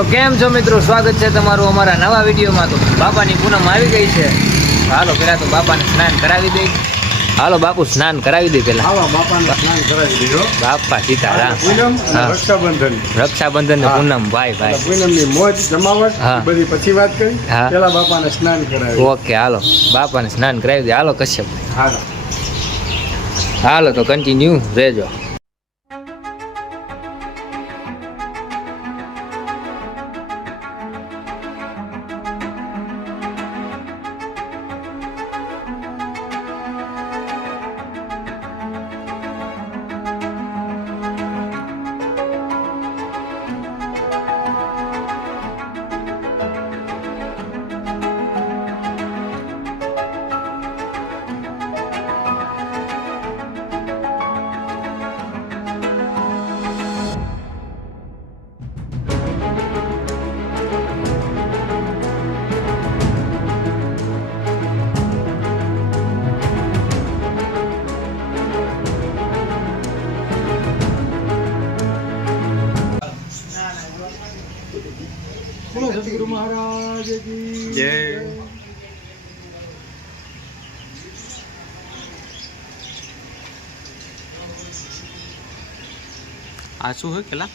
તો કેમ છો મિત્રો, સ્વાગત છે તમારું અમારા નવા વિડીયોમાં। તો બાપાની પૂનમ આવી ગઈ છે, હાલો પેલા તો બાપાને સ્નાન કરાવી દઈ। હાલો બાપુ સ્નાન કરાવી દઈ પેલા। હાલો બાપાને સ્નાન કરાવી દીધો। બાપા સીતારામ। પૂનમ રક્ષાબંધન ને પૂનમ ભાઈ પૂનમની મોજ જમાવટ બધી પછી વાત કરી, પેલા બાપાને સ્નાન કરાવી। ઓકે હાલો બાપાને સ્નાન કરાવી દે। હાલો કશ્યપ હાલો તો કન્ટિન્યુ રહેજો। સદગુરુ મહારાજ કી જય। આ શું હોય પેલા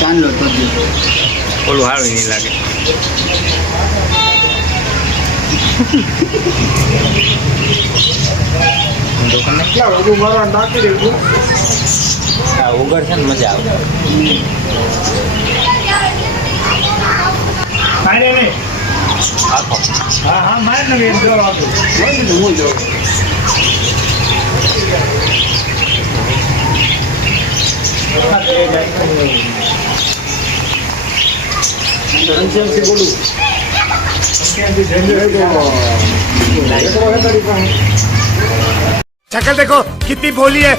ચાંદલો ઓલું હારું નહીં લાગે। ઉગડ છે ને મજા આવે। હા હા મારે ને હું જો शक्ल देखो कितनी भोली है।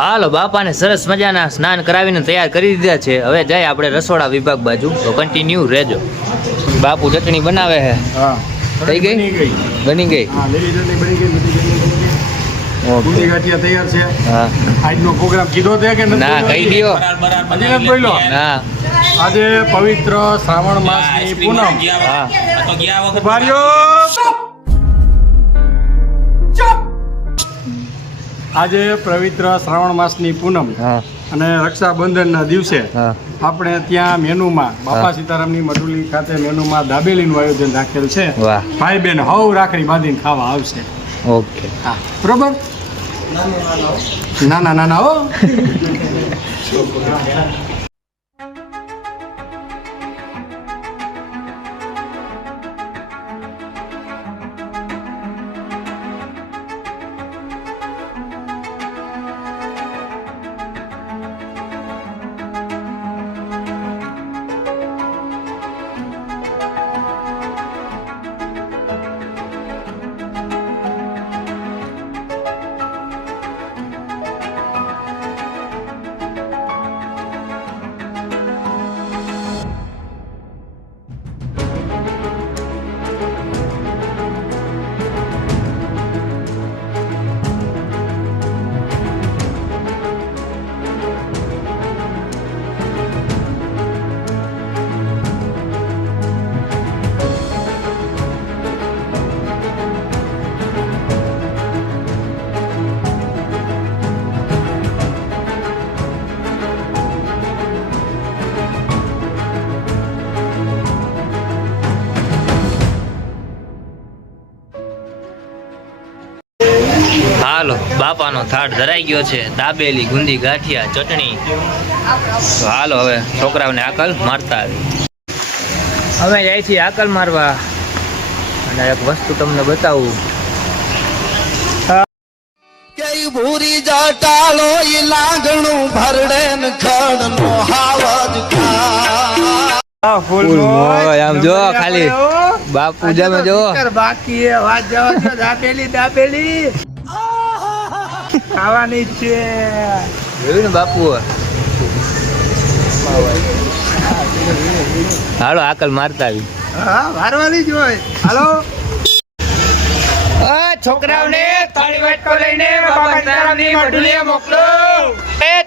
હાલો બાપાને સરસ મજાના સ્નાન કરાવીને તૈયાર કરી દીધા છે। હવે જાય આપણે રસોડા વિભાગ બાજુ, તો કન્ટિન્યુ રહેજો। બાપુ ચટણી બનાવે છે। હા થઈ ગઈ? બની ગઈ। હા લીલી ચટણી બની ગઈ, બધી ગુંદી ગાંઠિયા તૈયાર છે। હા આજનો પ્રોગ્રામ કીધો તે કે ના કહી દયો હજી નથી બોલ્યો? ના આજે પવિત્ર શ્રાવણ માસની પૂનમ। હા આજે પવિત્ર શ્રાવણ માસની પૂનમ હા અને રક્ષાબંધનના દિવસે આપણે ત્યાં મેનુમાં બાપા સીતારામની મઢુલી ખાતે મેનુમાં દાબેલીનું આયોજન રાખેલ છે। વાહ ભાઈ બેન હવ રાખડી બાંધીને ખાવા આવશે। ઓકે હા બરોબર, નાના નાના હો। હાલો બાપાનો થાળ ધરાઈ ગયો છે, દાબેલી, ગુંદી, ગાંઠિયા, ચટણી. તો હાલો હવે છોકરાઓને આકલ મારતા આવી. અમે જાય છીએ આકલ મારવા. અને એક વસ્તુ તમને બતાવું. કઈ ભૂરી જટાલો ઈ લાગણું ભરડે ન ખડનો હાવજ ફૂલ મોય આમ જો ખાલી બાપુ જમે જો બાકી એ વાત જવા દો. દાબેલી ખાવાની છે. જોયું ને બાપુ. હાલો આકલ મારતા આવી. હા મારવાની જ હોય. હાલો છોકરાઓને થાળી વાટકો લઈને બાબા સીતારામની મઢુલીએ મોકલો.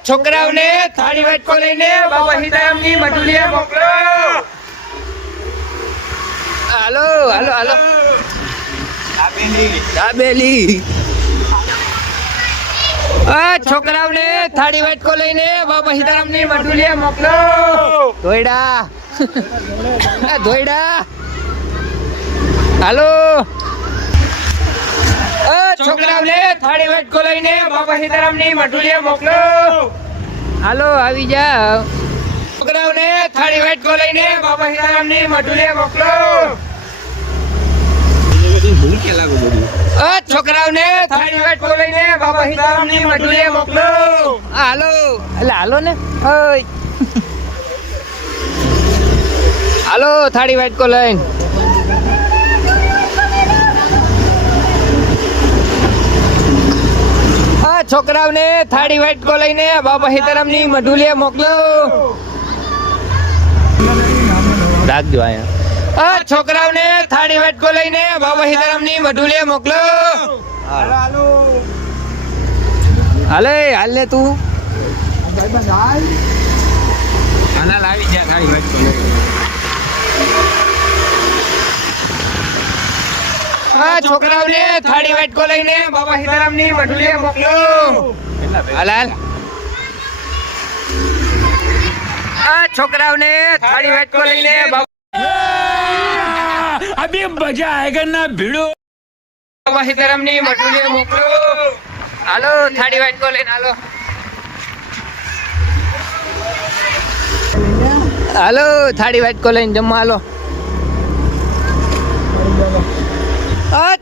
છોકરાઓને થાળી વાટકો લઈને બાબા સીતારામની મઢુલીએ મોકલો. હાલો હાલો હાલો દાબેલી. છોકરાઓને થાળી વાટકો લઈને બાબા સીતારામની મઢુલીએ મોકલો. ધોઈડા ધોઈડા. હાલો છોકરાઓને થાળી વાટકો લઈને બાબા સીતારામની મઢુલીએ મોકલો. હાલો આવી જાઓ. છોકરાઓને થાળી વાટકો લઈને બાબા સીતારામની મઢુલીએ મોકલો. છોકરાઓને થાળી વાટકો લઈને બાબા સીતારામની મઢુલીએ મોકલો. હાલો એટલે હાલો ને. હાલો થાળી વાટકો લઈને. છોકરાઓને થાળી વાટકો લઈને બાબા સીતારામની મઢુલીએ મોકલો. રાખજો અહીંયા. છોકરાઓને થાળી વાટકો લઈને બાબા સીતારામની મઢુલીએ મોકલો. હાલે હાલે તું હાલ આવી જા થાળી વાટકો લઈને. છોકરાઓને થાળી વાટકો લઈને બાબા સીતારામની મઢુલીએ મોકલો. હાલ હાલ. છોકરાઓને થાળી વાટકો લઈને अभी मजा आएगा ना भिड़ो. બાબા સીતારામની મઢુલીએ મોકલો. હાલો થાળી વાટકો લઈને હાલો. હાલો થાળી વાટકો લઈને જમવા હાલો.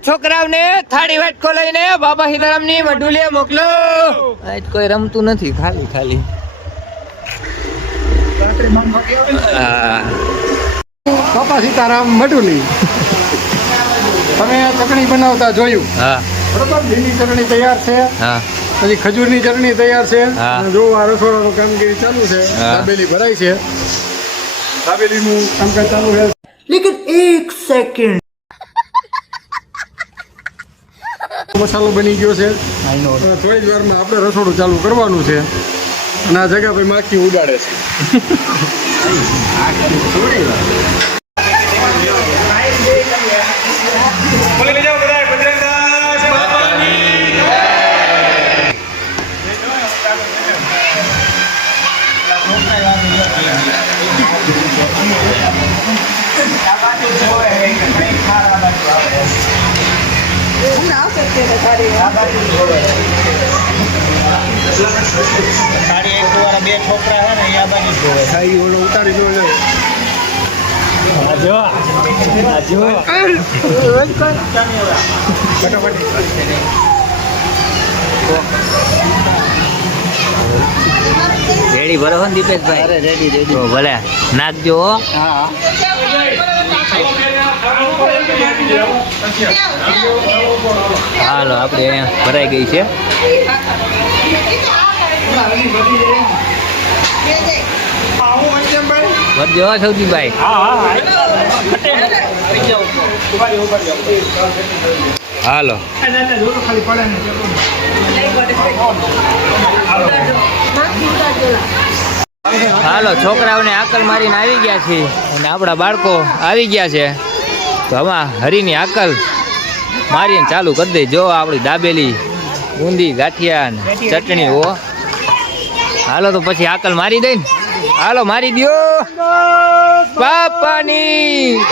છોકરાઓને થાળી વાટકો લઈને બાબા સીતારામની મઢુલીએ મોકલો. આજ કોઈ રમતું નથી, ખાલી ખાલી. બાપા સીતારામ મઢુલી. તમે ચટણી બનાવતા જોયું. હા બરોબર. લીલી ચટણી તૈયાર છે. હા પછી ખજૂરની ચટણી તૈયાર છે. હા. અને જો આ રસોડાનું કામગીરી ચાલુ છે. હા. દાબેલી ભરાય છે. દાબેલીનું કામકાજ ચાલુ છે. લેકિન એક સેકન્ડ. મસાલો બની ગયો છે. થોડી જ વારમાં આપણે રસોડું ચાલુ કરવાનું છે. અને આ જગ્યા પર માખી ઉડાડે છે. બે છોકરા છે ને આ બાજુ જોવે. ઉતારી દો ને. રેડી બરોબર ને દીપેશભાઈ? અરે રેડી તો ભલે નાખજો હો. હા હાલો આપણે અહીંયા ભરાઈ ગઈ છે. ભરજો હો સૌજીભાઈ. હાલો હાલો છોકરાઓને આકલ મારીને આવી ગયા છે અને આપણા બાળકો આવી ગયા છે. તો આમાં હરીની આકલ મારીને ચાલુ કરી દે. જો આપણી દાબેલી, બુંદી, ગાંઠિયા ને ચટણી હો. હાલો તો પછી આકલ મારી દઈ ને. હાલો મારી દ્યો બાપાની.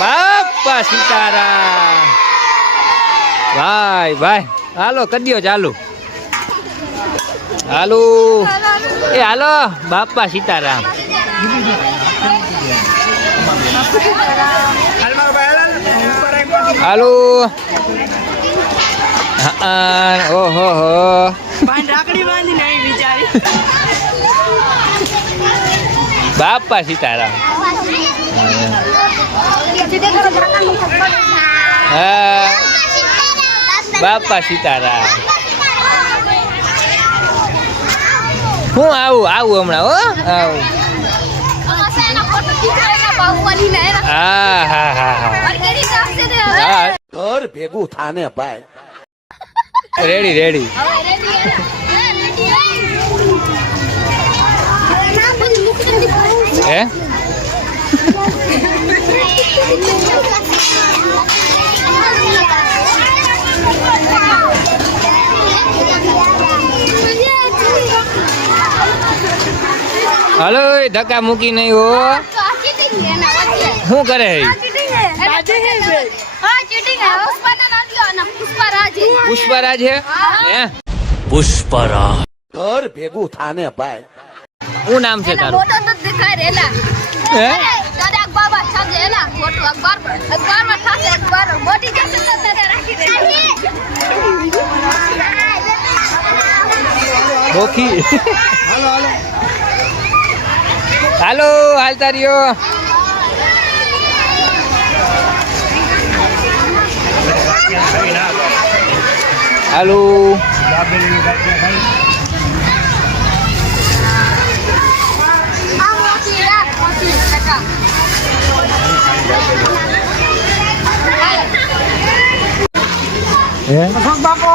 બાપા સીતારામ. ભાઈ ભાઈ હાલો કરી દ્યો ચાલુ. હાલો એ હાલો બાપા સીતારામ. હાલો ઓહો હો બાપા સીતારામ. હા બાપા સીતારામ. હું આવું હમણાં હો આવું. હા હા હા હા ઘર ભેગું થાને ભાઈ. Ready ready. હે હાલો ધક્કા મૂકી નહીં હો. શું કરે પુષ્પરાજ હે પુષ્પરાજ. ઘર ભેગું થાને ભાઈ. શું નામ છે તારું? હે ઓખી. હાલો હાલતા રહ્યો. હાલો અશોક બાપો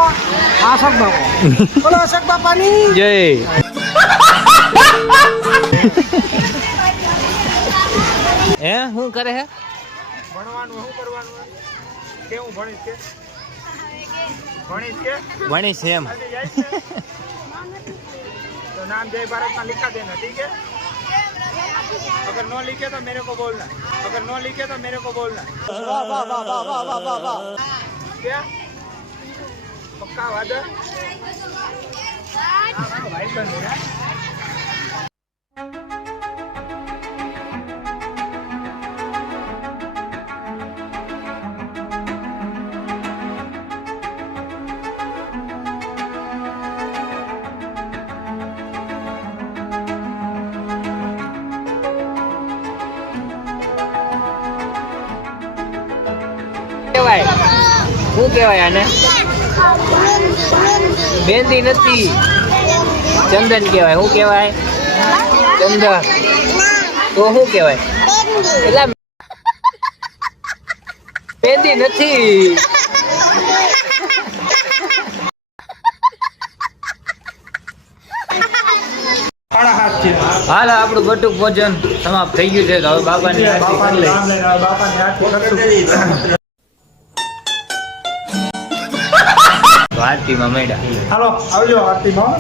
અશોક બાપો બોલો અશોક બાપાની જય. હે શું કરે હે? ભણવાનું શું કરવાનું કેવું ભણીશ કે ભણીશ કે ભણીશ એમ. तो नाम जय भारत में लिखा देना ठीक है. अगर नो लिखे तो मेरे को बोलना. अगर नो लिखे तो मेरे को बोलना. क्या पक्का वादा. भाई बन गया. કેવાય શું કેવાય આને? મહેંદી નથી ચંદન કેવાય. શું કેવાય? ચંદન. તો શું કેવાય? એટલે મહેંદી નથી. હાલ આપણું બટુક ભોજન સમાપ્ત થઈ ગયું છે. તો હવે બાપાની આરતી કરી લઈએ. તો આરતીમાં મળ્યા. હાલો આવજો આરતીમાં.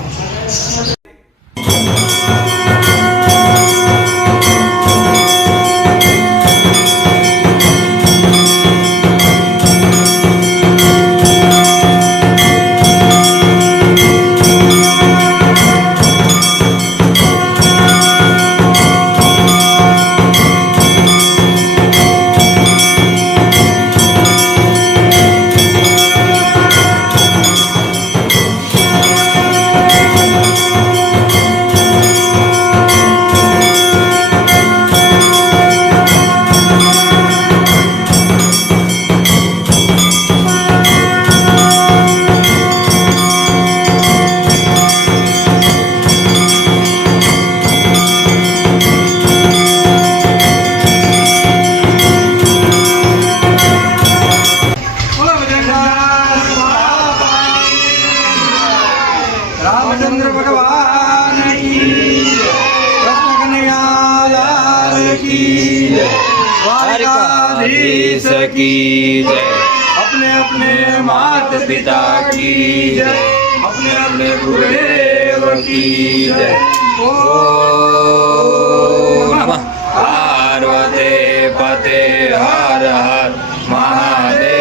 रामचंद्र भगवान की कृष्ण कन्हैया लाल की द्वारकाधीश की जय. अपने अपने माता पिता की जय. अपने अपने गुरुदेव की जय. ઓમ નમઃ પાર્વતી પતે હર હર મહાદેવ.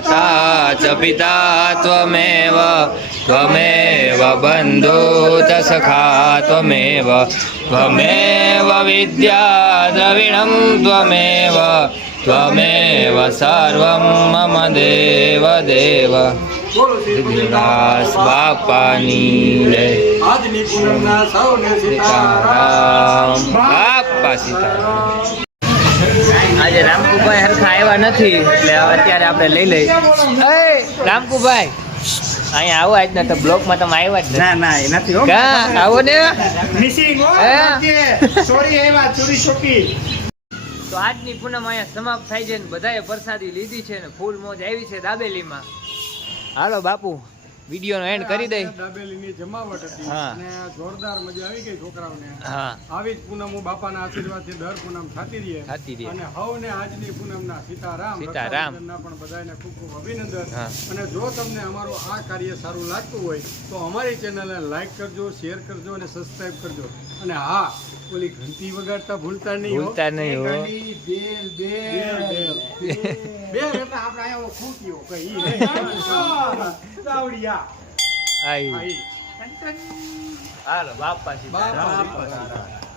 माता च पिता त्वमेव त्वमेव बन्धु च सखा त्वमेव त्वमेव विद्या द्रविणं त्वमेव त्वमेव सर्वं मम देव देव સિદ્ધિદાસ બાપાની જય આજની પૂનમના સૌને સીતારામ બાપા સીતારામ આજે રામકુભાઈ હરખા આવ્યા નથી એટલે અત્યારે આપણે લઈ લઈ રામકુભાઈ અહીંયા આવો આજના તો બ્લોકમાં તમે આવ્યા જ ના ના એ નથી હો કા આવો ને મિસિંગ હો સોરી આવ્યા ચોરી છોકી તો આજની પૂનમ અહીંયા સમાપ્ત થાય છે ને બધાએ પ્રસાદી લીધી છે ને ફૂલ મોજ આવી છે દાબેલીમાં હાલો બાપુ વિડીયોનો એન્ડ કરી દઈ દાબેલીની જમાવટ હતી હા. અને જોરદાર મજા આવી ગઈ છોકરાઓને હા આવી જ પૂનમ બાપાના આશીર્વાદથી દર પૂનમ થતી રહે અને હવને આજની પૂનમના સીતારામ સીતારામ. રક્ષાબંધનના પણ બધાને ખૂબ ખૂબ અભિનંદન હા. અને જો તમને અમારું આ કાર્ય સારું લાગતું હોય તો અમારી ચેનલને લાઈક કરજો શેર કરજો અને સબસ્ક્રાઇબ કરજો અને હા ઓલી ઘંટી વગાડતા ભૂલતા નહીં હો. ભૂલતા નહીં હો. ઘંટી, બેલ બેલ બેલ એટલે આપણે અહીંયા ખૂટીઓ કઈ દાવડિયા આઈ આઈ. હાલો બાપા સીતારામ બાપા